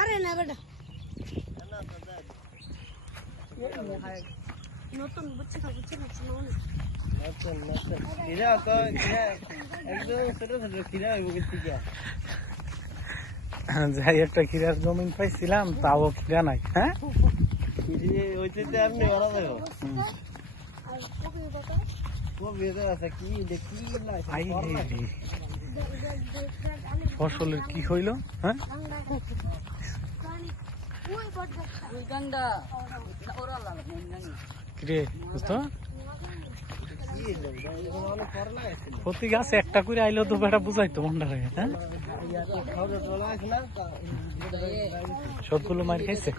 আরে না বেটা নতুন বুঝছে না যাই একটা খিরার জমিন পাইছিলাম তাও খিরা নাই। হ্যাঁ ফসলের কি হইল? হ্যাঁ কিরে বুঝতো প্রতি গাছে একটা করে আইলো তো বেটা বুঝাইতো মনটা রে। হ্যাঁ সবগুলো মার খাইছে।